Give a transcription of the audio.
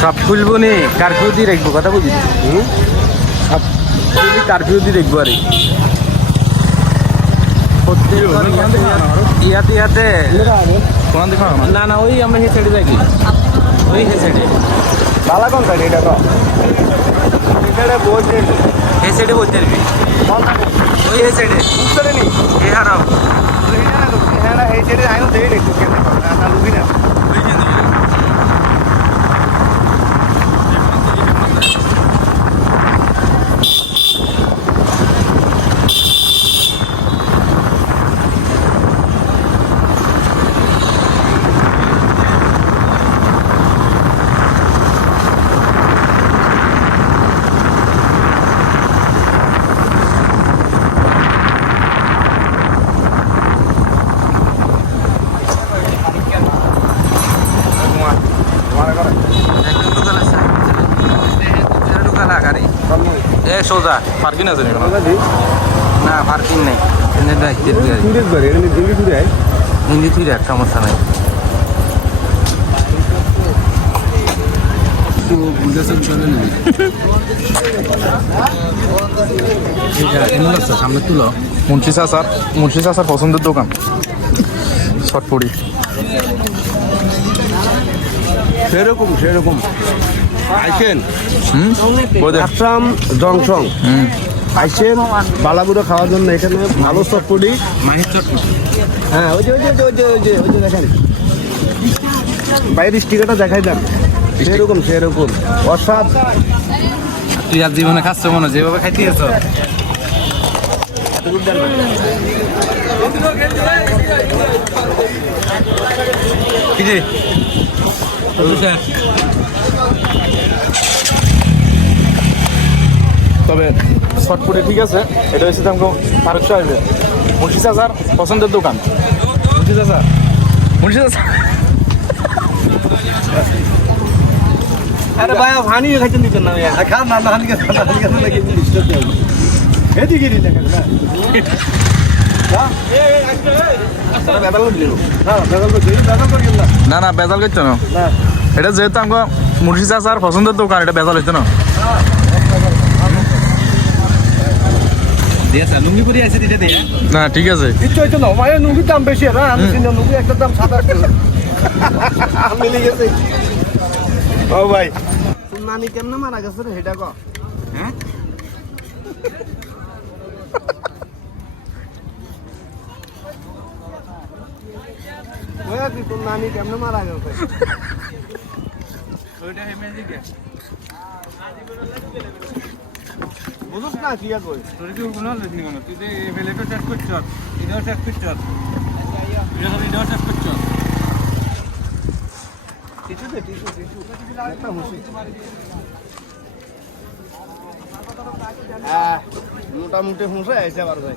সব খুলবো নি কারফিউ দিয়ে রাখবো কথা বুঝি সব কারফিউ দিয়ে রাখবো আর ইয়াতে ইয়াতে না না ওই আমরা হে সাইডে যাই ওই হে সাইডে বালা কোন সাইড এটা তো এটা বলতে হে সাইডে বলতে পারবি ওই হে সাইডে বুঝতে নি হে হারাম এটা এই সাইডে আইনো দেই রে কেন না লুবি না সোজা পার্কিং আছে না পার্কিং নেই হিন্দি তুই এক সমস্যা নাই সামনে তুলো মুন্সি চাচার পছন্দের দোকান চটপটি সেরকম আইছেন বোঝে আসাম জংশন আইছেন বালাগুড়ো খাওয়ার জন্য এখানে ভালো চটপটি মাহির চটপটি হ্যাঁ ওই যে দেখেন বাইরের স্টিকারটা দেখাই দেন সেরকম অসাদ তুই আর জীবনে খাচ্ছ মনে যেভাবে খাইতে আছ কি রে তবে চটপটি ঠিক আছে এটা হচ্ছে তোমাকে পারস্য আসবে মুন্সি চাচার পছন্দের দোকান মুন্সি চাচা আরে ভাই হানি খাইতে দিতেন না খা না হানি খাইতে লাগে এদিকে দিন না না বেজাল করতো না এটা যেহেতু আমাকে মুন্সি চাচার পছন্দের দোকান এটা বেজাল হইতো না লুঙ্গি পরে আছে দিটা দিয়ে না ঠিক আছে ইচ্ছা হইতো না মায়ের নুঙ্গির দাম বেশি না আমি চিনি নুঙ্গি একটা দাম 7-8 মিলে গেছে ও ভাই নানি কেমনে মারা গেছে রে এটা কো হ্যাঁ ওই তুই তোর নানি কেমনে মারা গেছে ওইটা হেমেজিকে বুঝছ না কি কই তোর কি কোনো লেখনি কোনো তুই যে ভেলেটো চেক করছ এটাও চেক করছ এটাও চেক করছ টিস্যু একটা হুঁশি মোটামুটি হুঁশে এসে আবার ভাই